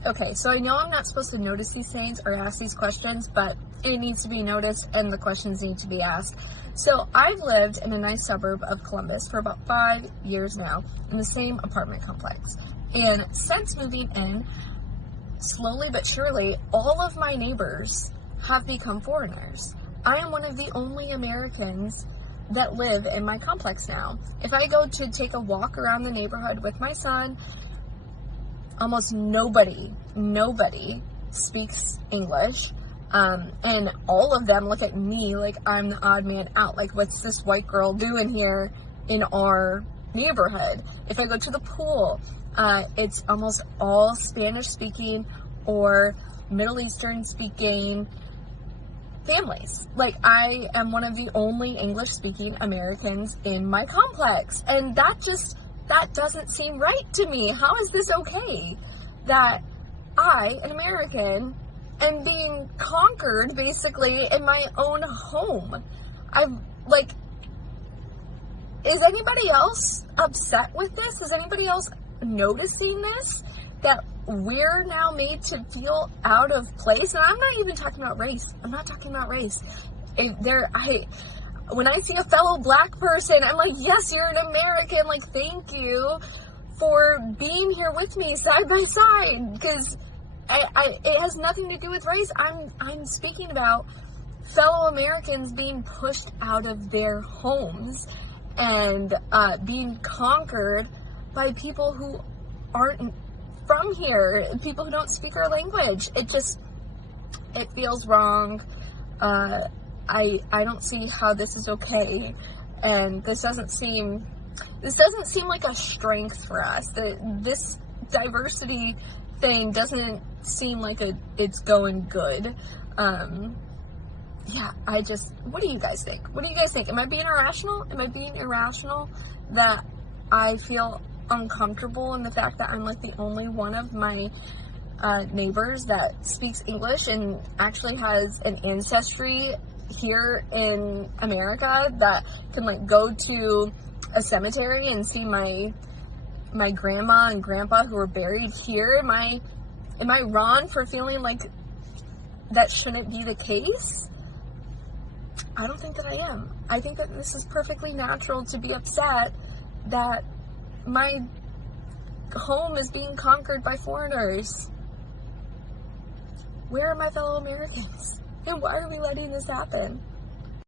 Okay, so I know I'm not supposed to notice these things or ask these questions, but it needs to be noticed and the questions need to be asked. So I've lived in a nice suburb of Columbus for about 5 years now in the same apartment complex. And since moving in, slowly but surely, all of my neighbors have become foreigners. I am one of the only Americans that live in my complex now. If I go to take a walk around the neighborhood with my son, almost nobody speaks English. And all of them look at me like I'm the odd man out. Like, what's this white girl doing here in our neighborhood? If I go to the pool, it's almost all Spanish speaking or Middle Eastern speaking families. Like, I am one of the only English speaking Americans in my complex. And that doesn't seem right to me. How is this okay that I, an American, am being conquered basically in my own home? Is anybody else upset with this? Is anybody else noticing this? That we're now made to feel out of place? And I'm not even talking about race. I'm not talking about race. When I see a fellow black person, I'm like, yes, you're an American. Like, thank you for being here with me side by side. Because it has nothing to do with race. I'm speaking about fellow Americans being pushed out of their homes and being conquered by people who aren't from here, people who don't speak our language. It feels wrong. I don't see how this is okay, and this doesn't seem like a strength for us. This diversity thing doesn't seem like it's going good. What do you guys think? What do you guys think? Am I being irrational? Am I being irrational that I feel uncomfortable in the fact that I'm like the only one of my neighbors that speaks English and actually has an ancestry here in America, that can like go to a cemetery and see my grandma and grandpa who are buried here? Am I wrong for feeling like that shouldn't be the case? I don't think that I am. I think that this is perfectly natural to be upset that my home is being conquered by foreigners. Where are my fellow Americans? And why are we letting this happen?